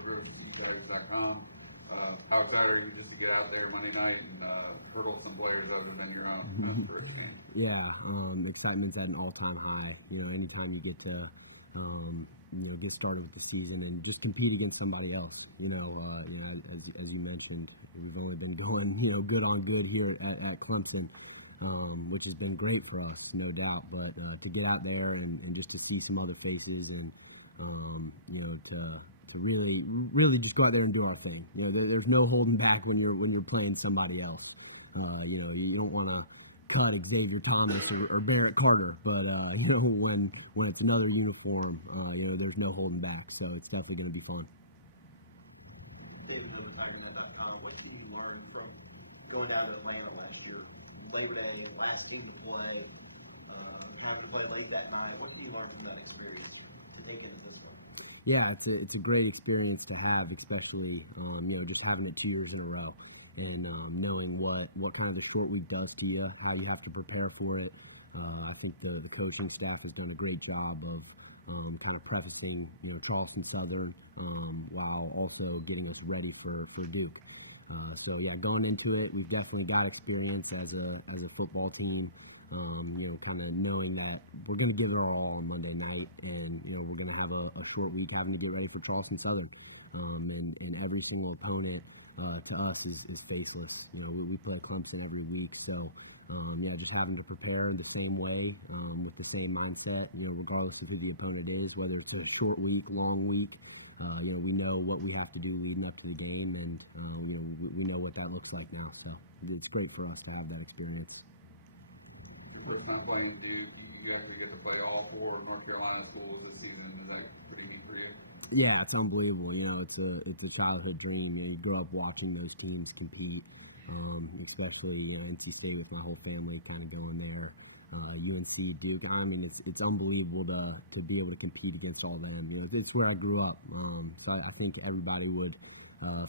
FSUBrothers.com. How excited are you just to get out there Monday night and hurdle some players other than your own? Yeah, excitement's at an all-time high. Anytime you get to, get started with the season and just compete against somebody else. As you mentioned, we've only been going, good on good here at Clemson, which has been great for us, no doubt. But to get out there and just to see some other faces and, to really just go out there and do our thing. There's no holding back when you're playing somebody else. You don't want to cut Xavier Thomas or Barrett Carter, but when it's another uniform, there's no holding back. So it's definitely going to be fun. What did you learn from going out of Atlanta last year? Labor Day, last team to play, having to play late that night. What did you learn from that experience to take into account? Yeah, it's a great experience to have, especially just having it 2 years in a row. And knowing what kind of the short week does to you, how you have to prepare for it. I think the coaching staff has done a great job of kind of prefacing, Charleston Southern while also getting us ready for Duke. So yeah, going into it, we've definitely got experience as a football team. Kind of knowing that we're going to give it all on Monday night, and we're going to have a short week having to get ready for Charleston Southern, and every single opponent. To us is faceless. We play Clemson every week, so just having to prepare in the same way, with the same mindset, regardless of who the opponent is, whether it's a short week, long week, we know what we have to do leading up to the game, and we know what that looks like now. So it's great for us to have that experience. First time playing with you actually get to play all four North Carolina schools this season. Is that pretty neat for you? Yeah, it's unbelievable. It's a childhood dream. You grow up watching those teams compete, especially NC State with my whole family kind of going there. UNC, Duke. I mean, it's unbelievable to be able to compete against all them. It's where I grew up. So I think everybody would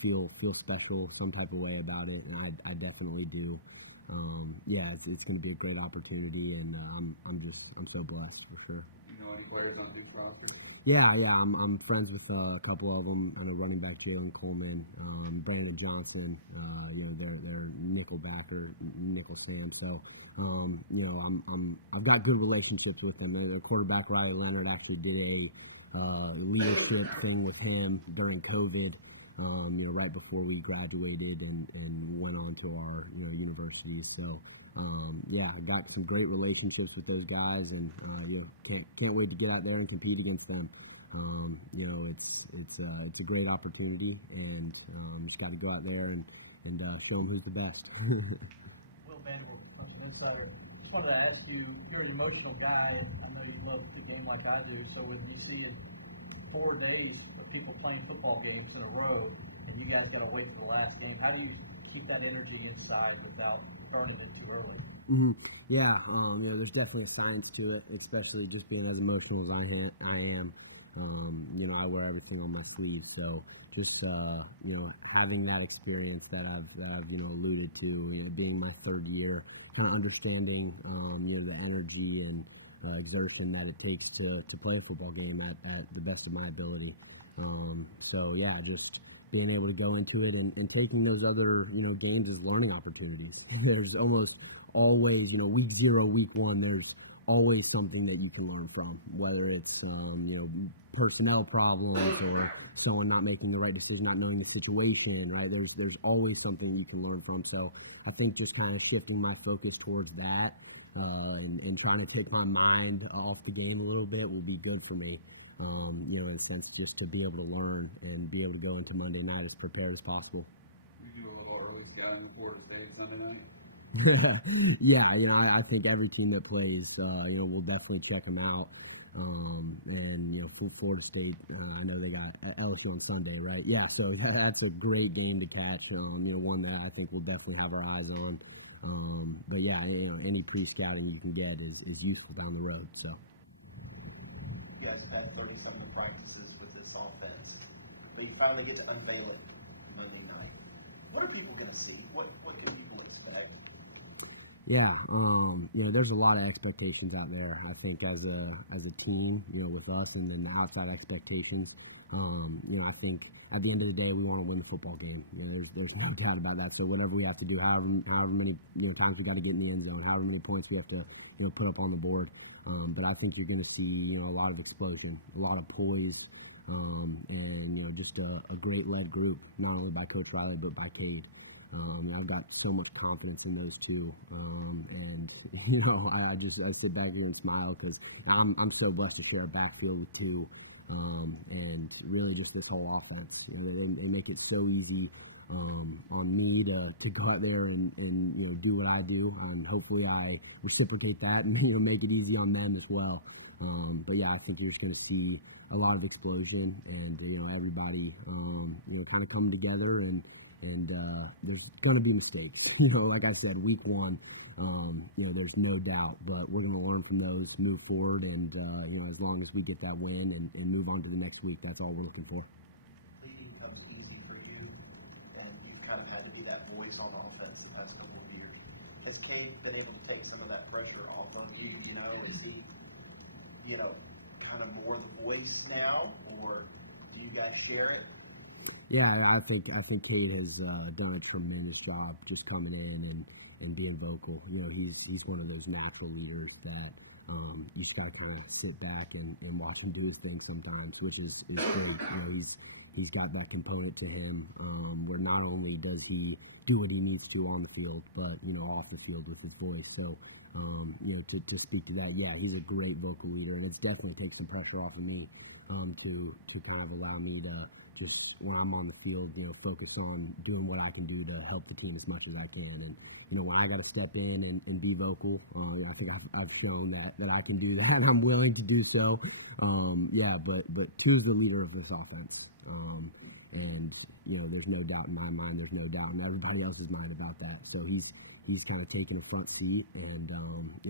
feel special some type of way about it, and I definitely do. It's going to be a great opportunity, and I'm so blessed for sure. You know any players on Duke's roster? Yeah, I'm friends with a couple of them. I'm a running back here in Coleman, Brandon Johnson, their nickel backer, nickel Sam. So, I've got good relationships with them. The quarterback Riley Leonard actually did a leadership thing with him during COVID. Right before we graduated and went on to our universities. So. I got some great relationships with those guys, and can't wait to get out there and compete against them. It's a great opportunity, and just got to go out there and show them who's the best. Will Vanderbilt, Insider. Just wanted to ask you, you're an emotional guy. I know you love the game like I do. So when you see 4 days of people playing football games in a row, and you guys got to wait for the last game, how do you keep that energy inside without throwing it too early? Mm-hmm. Yeah, there's definitely a science to it, especially just being as emotional as I am. I wear everything on my sleeve, so just having that experience that I've alluded to, being my third year, kind of understanding the energy and exertion that it takes to play a football game at the best of my ability. Just being able to go into it and taking those other, games as learning opportunities. There's almost always, week 0, week 1, there's always something that you can learn from, whether it's, personnel problems or someone not making the right decision, not knowing the situation, right? There's always something you can learn from. So I think just kind of shifting my focus towards that and trying to take my mind off the game a little bit will be good for me. In a sense, just to be able to learn and be able to go into Monday night as prepared as possible. You do a little early scouting before Sunday night? I think every team that plays, we'll definitely check them out. For Florida State, I know they got LSU on Sunday, right? Yeah, so that's a great game to catch. One that I think we'll definitely have our eyes on. Any pre-scouting you can get is useful down the road. So. You guys have had 30 Sunday practices with this offense. So you finally get to unveil it Monday night. What are people going to see? What do people expect? Yeah, there's a lot of expectations out there. I think as a team, with us, and then the outside expectations. I think at the end of the day, we want to win the football game. There's no doubt about that. So whatever we have to do, however many times we got to get in the end zone, however many points we have to put up on the board. But I think you're going to see a lot of explosion, a lot of poise, and just a great led group, not only by Coach Riley but by Cade. I've got so much confidence in those two, and I sit back here and smile because I'm so blessed to see our backfield with two, and really just this whole offense. They make it so easy on me to go out there and do what I do, and hopefully I reciprocate that and make it easy on them as well. But yeah, I think you're just going to see a lot of explosion, and everybody kind of come together, and there's going to be mistakes. Like I said, week one, there's no doubt, but we're going to learn from those, move forward, and as long as we get that win and move on to the next week, that's all we're looking for. Leading comes easy for you, and you kind of had to be that voice on offense the past couple of years. Has Cade been able to take some of that pressure off of you? Is he, kind of more the voice now, or do you guys scare it? Yeah, I think Cade has done a tremendous job just coming in and being vocal. He's one of those natural leaders that you just got to kind of sit back and watch him do his thing sometimes, which is great. He's got that component to him where not only does he do what he needs to on the field, but off the field with his voice. So to speak to that, yeah, he's a great vocal leader, and it's definitely takes some pressure off of me to kind of allow me to just when I'm on the field, focus on doing what I can do to help the team as much as I can. And when I got to step in and be vocal, I think I've shown that I can do that, and I'm willing to do so. But Tu's the leader of this offense, and there's no doubt in my mind, there's no doubt in everybody else's mind about that. So he's kind of taken a front seat, and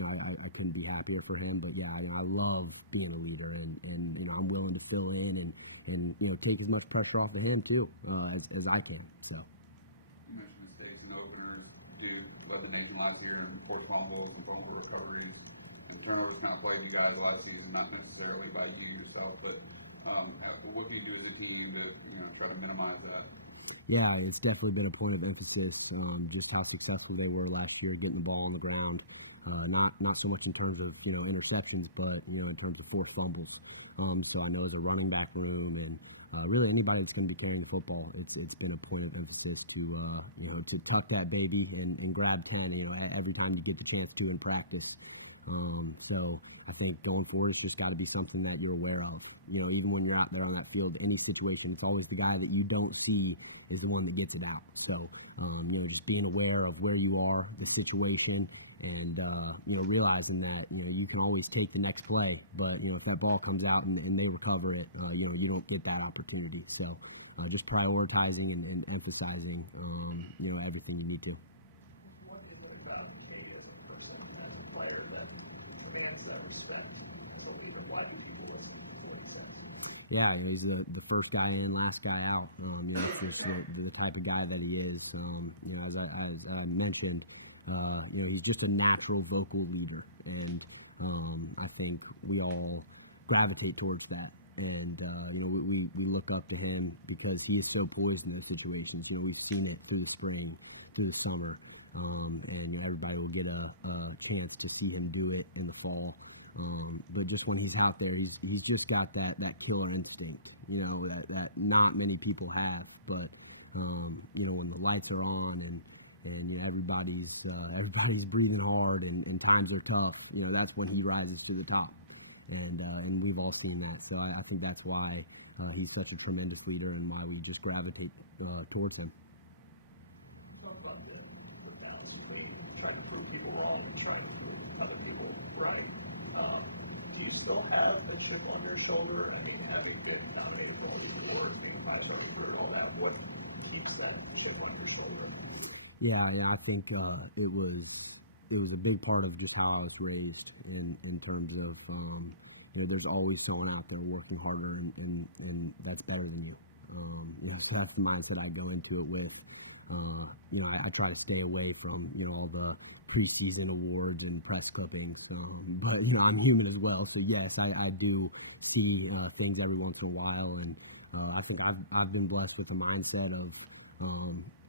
I couldn't be happier for him. But yeah, I love being a leader, and I'm willing to fill in and take as much pressure off of him too as I can. So. You mentioned mistakes and openers. You led the nation last year in forced fumbles and fumble recoveries. And turnovers kind of played you guys last season, not necessarily by you yourself, but what do you do as a team to try to minimize that? Yeah, it's definitely been a point of emphasis, just how successful they were last year, getting the ball on the ground. Not so much in terms of interceptions, but in terms of forced fumbles. So I know as a running back room and really anybody that's going to be carrying the football, it's been a point of emphasis to tuck that baby and grab 10 every time you get the chance to in practice. So I think going forward, it's just got to be something that you're aware of. Even when you're out there on that field, any situation, it's always the guy that you don't see is the one that gets it out. So just being aware of where you are, the situation, and realizing that you can always take the next play, but if that ball comes out and they recover it, you don't get that opportunity. So just prioritizing and emphasizing everything you need to. What is it about a player that stands that respect so the white people listen to what he says? Yeah, he's the first guy in, last guy out. It's just the type of guy that he is. As I mentioned, he's just a natural vocal leader, and I think we all gravitate towards that. And we look up to him because he is so poised in those situations. We've seen it through the spring, through the summer, and everybody will get a chance to see him do it in the fall. But just when he's out there, he's just got that killer instinct, that not many people have. But when the lights are on and everybody's breathing hard and times are tough, that's when he rises to the top. And we've all seen that. So I think that's why he's such a tremendous leader and why we just gravitate towards him. Trying to prove people wrong and trying to prove other people right. Do you still have a chip on your shoulder? Having been nominated for all these awards and through all that, what do you stand chip on your shoulder? Yeah, I think it was a big part of just how I was raised in terms of there's always someone out there working harder and that's better than you. So that's the mindset I go into it with. I try to stay away from all the preseason awards and press clippings, but I'm human as well. So yes, I do see things every once in a while, and I think I've been blessed with the mindset of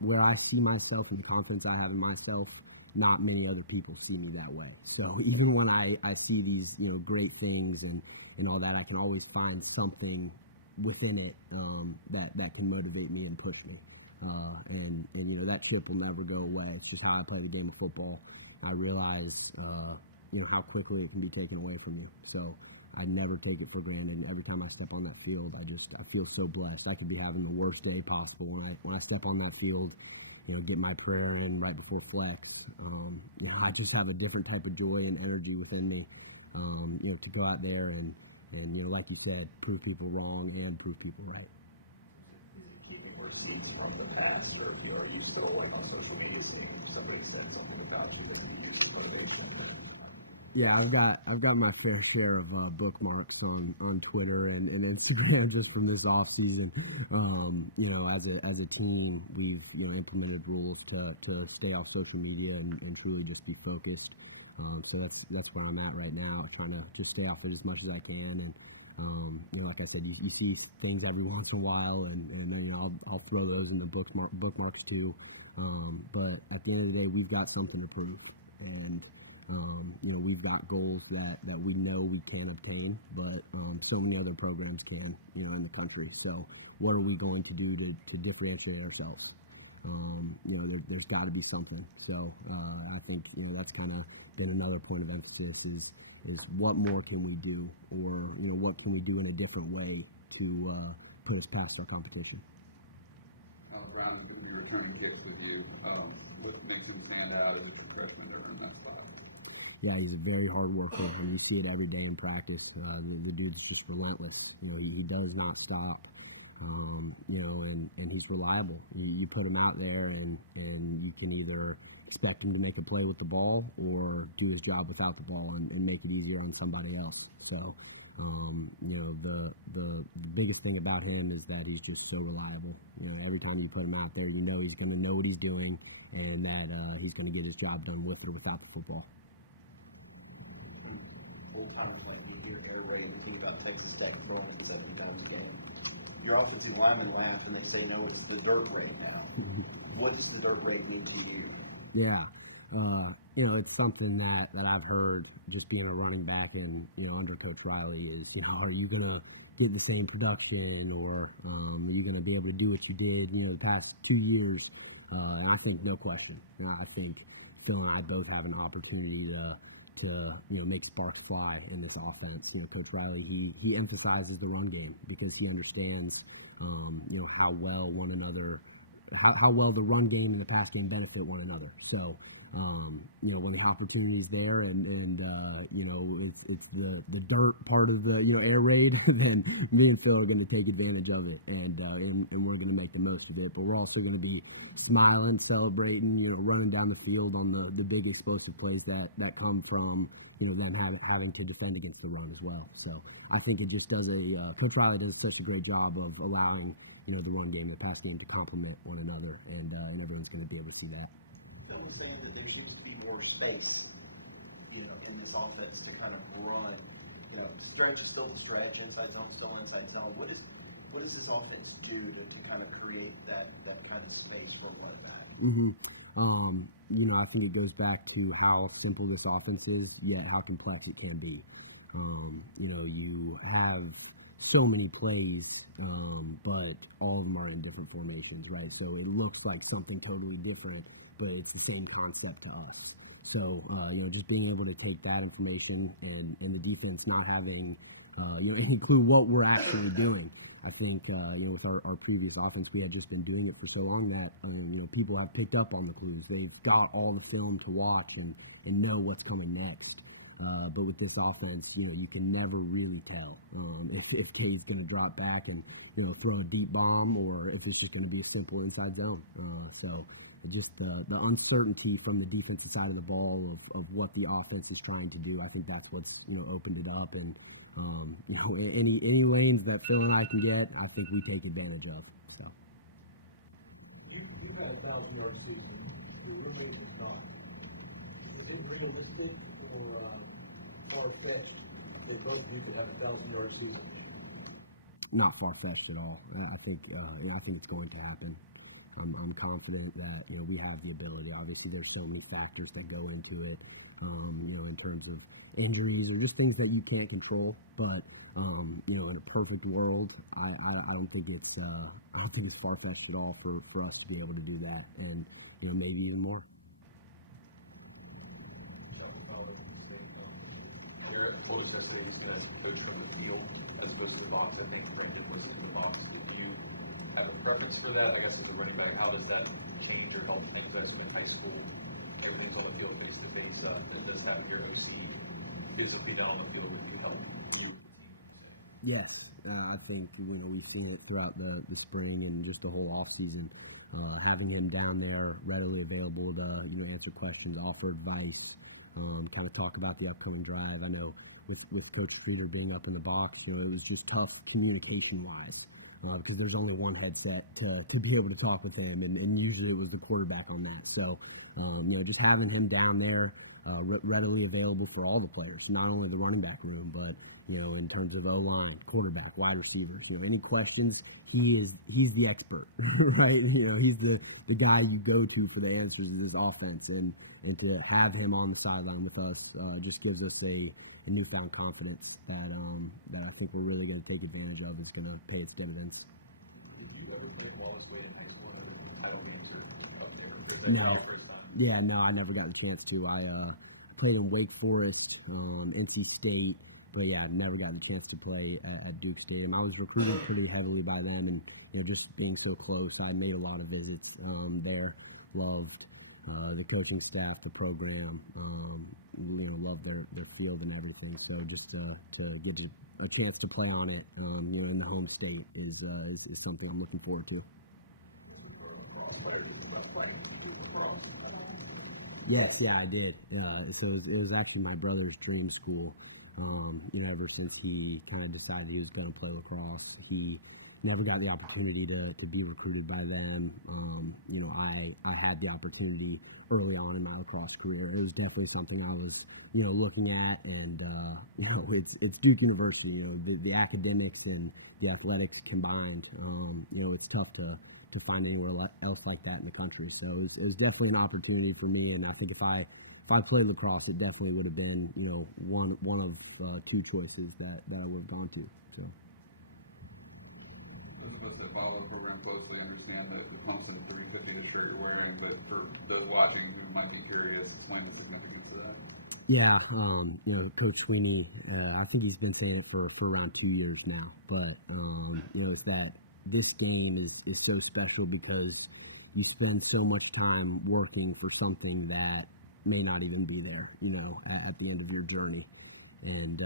where I see myself and the confidence I have in myself. Not many other people see me that way. So even when I see these, great things and all that, I can always find something within it that can motivate me and push me. And that chip will never go away. It's just how I play the game of football. I realize, how quickly it can be taken away from me. So I never take it for granted. And every time I step on that field, I feel so blessed. I could be having the worst day possible when I step on that field. Get my prayer in right before flex. I just have a different type of joy and energy within me. To go out there and like you said, prove people wrong and prove people right. Yeah, I've got my fair share of bookmarks on Twitter and Instagram just from this off season. As a team, we've implemented rules to stay off social media and truly just be focused. So that's where I'm at right now, trying to just stay off it as much as I can. And like I said, you see things every once in a while, and then I'll throw those in the bookmarks too. But at the end of the day, we've got something to prove, and we've got goals that we know we can obtain, but so many other programs can, in the country. So what are we going to do to differentiate ourselves? There's got to be something. So I think that's kind of been another point of emphasis is what more can we do, or what can we do in a different way to put us past our competition. Brian, you were trying to get to you. What makes him stand out as a freshman in that spot? Yeah, he's a very hard worker, and you see it every day in practice. The dude's just relentless. He does not stop. And he's reliable. You put him out there, and you can either expect him to make a play with the ball or do his job without the ball and make it easier on somebody else. So, the biggest thing about him is that he's just so reliable. Every time you put him out there, he's going to know what he's doing, and that he's going to get his job done with or without the football. Your offensive lineman lines when they say, it's the dirt rate now. What does the dirt rate mean to you? Yeah. It's something that I've heard just being a running back and, under Coach Riley is, are you going to get the same production, or are you going to be able to do what you did, the past 2 years? And I think no question. I think Phil and I both have an opportunity to make sparks fly in this offense. Coach Riley, he emphasizes the run game because he understands, how well one another, how well the run game and the pass game benefit one another. So, when the opportunity is there and it's the dirt part of the, air raid, then me and Phil are going to take advantage of it, and we're going to make the most of it. But we're also going to be smiling, celebrating, running down the field on the big explosive plays that come from, them having to defend against the run as well. So I think it just does Coach Riley does such a great job of allowing, the run game, the pass game to complement one another, and everyone's going to be able to see that. I understand that there needs to be more space, in this offense to kind of run, stretch, still stretch, inside zone, still inside zone. What does this offense do to kind of create that kind of space for like that? I think it goes back to how simple this offense is, yet how complex it can be. You have so many plays, but all of them are in different formations, right? So it looks like something totally different, but it's the same concept to us. So, just being able to take that information and the defense not having, any clue what we're actually doing. I think, with our previous offense, we had just been doing it for so long that, people have picked up on the clues. They've got all the film to watch and know what's coming next. But with this offense, you can never really tell if Cade's going to drop back and, throw a deep bomb, or if it's just going to be a simple inside zone. So just the uncertainty from the defensive side of the ball of what the offense is trying to do, I think that's what's, opened it up. And, any lanes that Phil and I can get, I think we take advantage of. So. You had a 1,000-yard season. Your name is not. Is it realistic or far-fetched for both of you to have a 1,000-yard season? not far-fetched at all. I think it's going to happen. I'm confident that we have the ability. Obviously, there's so many factors that go into it, in terms of injuries or just things that you can't control. But in a perfect world, I don't think it's far-fetched at all for us to be able to do that, and maybe even more. Always best things as coach from the field as opposed to the box. I think especially versus the box. Do you have a preference for that? I guess if you look at how does that change your help like this from high school? Everything's on the field face to face stuff. It does have your OC physically down on the field with you. Yes, I think we've seen it throughout the spring and just the whole off season. Having him down there readily available to answer questions, offer advice. Kind of talk about the upcoming drive. I know with Coach Streeter being up in the box, it was just tough communication-wise because there's only one headset to be able to talk with him, and usually it was the quarterback on that. So, just having him down there readily available for all the players, not only the running back room, but in terms of O-line, quarterback, wide receivers. Any questions, he's the expert, right? He's the guy you go to for the answers in his offense, and to have him on the sideline with us just gives us a newfound confidence that I think we're really going to take advantage of. Is going to pay its dividends. No, I never got a chance to. I played in Wake Forest, NC State, but I never got a chance to play at Duke Stadium. I was recruited pretty heavily by them, and just being so close, I made a lot of visits there. Loved the coaching staff, the program, love the field and everything. So just to get a chance to play on it, in the home state is something I'm looking forward to. Yes, I did. So it was actually my brother's dream school. Ever since he kind of decided he was going to play lacrosse, he never got the opportunity to be recruited by them. I had the opportunity early on in my lacrosse career. It was definitely something I was, looking at, and it's Duke University. The academics and the athletics combined. It's tough to find anywhere else like that in the country. So it was definitely an opportunity for me, and I think if I played lacrosse, it definitely would have been, one of two choices that I would have gone to. So. Those of us that follow the program closely understand that the Clemson 350 shirt you're wearing, but for those watching who might be curious, explain the significance of that. Yeah, Coach Sweeney, I think he's been saying it for around 2 years now, but, it's that this game is so special because you spend so much time working for something that may not even be there, at the end of your journey. And,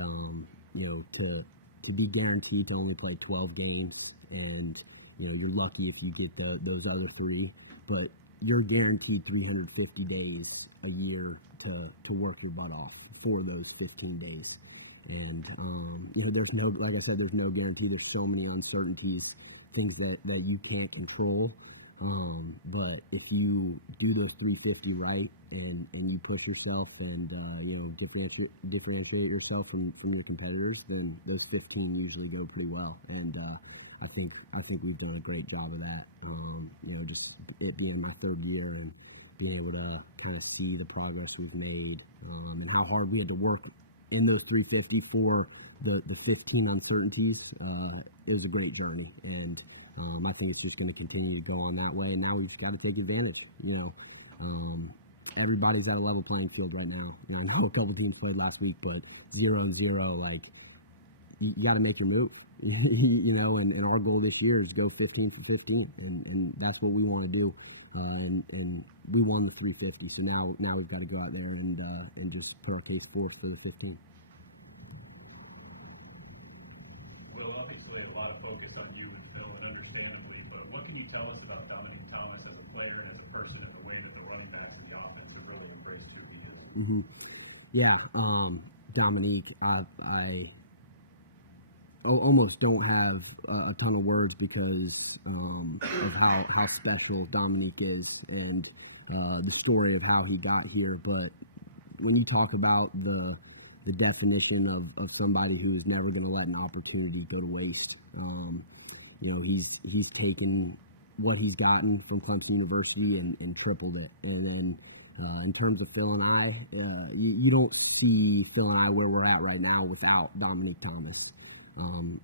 to be guaranteed to only play 12 games, and, you're lucky if you get those other 3, but you're guaranteed 350 days a year to work your butt off for those 15 days. And, there's no, like I said, there's no guarantee. There's so many uncertainties, things that you can't control. But if you do those 350 right and you push yourself and differentiate yourself from your competitors, then those 15 usually go pretty well. And I think we've done a great job of that. Just it being my 3rd year and being able to kind of see the progress we've made, and how hard we had to work in those 350 for the 15 uncertainties is a great journey. And I think it's just going to continue to go on that way, and now we've got to take advantage. Everybody's at a level playing field right now. I know a couple teams played last week, but 0-0, like, you got to make your move. And our goal this year is to go 15 for 15, and that's what we want to do. And we won the 350, so now we've got to go out there and just put our case forth for the 15. Well, obviously a lot of focus on you, Phil, and understandably, but what can you tell us about Dominique Thomas as a player and as a person, and the way that the running backs and the offense have really embraced who he is? Mm-hmm. Yeah, Dominique, I almost don't have a ton of words because of how special Dominique is and the story of how he got here. But when you talk about the the definition of somebody who's never going to let an opportunity go to waste. You know, he's taken what he's gotten from Clemson University and tripled it. And then in terms of Phil and I, you don't see Phil and I where we're at right now without Dominique Thomas.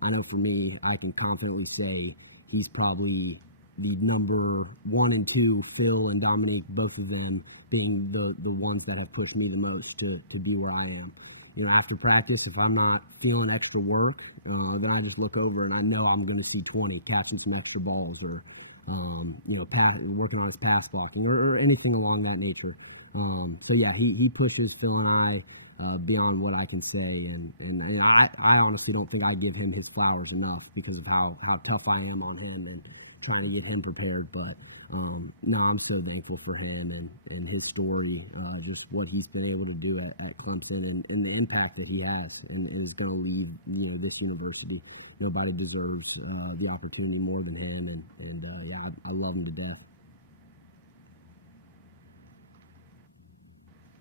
I know for me, I can confidently say he's probably the number 1 and 2, Phil and Dominique, both of them being the ones that have pushed me the most to be where I am. You know, after practice, if I'm not feeling extra work, then I just look over and I know I'm going to see 20, catching some extra balls, or you know, working on his pass blocking, or anything along that nature. So yeah, he pushes Phil and I beyond what I can say, and I honestly don't think I give him his flowers enough because of how tough I am on him and trying to get him prepared. But no, I'm so thankful for him and his story, just what he's been able to do at Clemson, and the impact that he has and is going to leave, you know, this university. Nobody deserves the opportunity more than him, and yeah, I love him to death.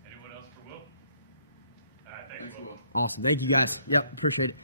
Anyone else for Will? All right, thanks, Will. Awesome. Thank you, guys. Yep, appreciate it.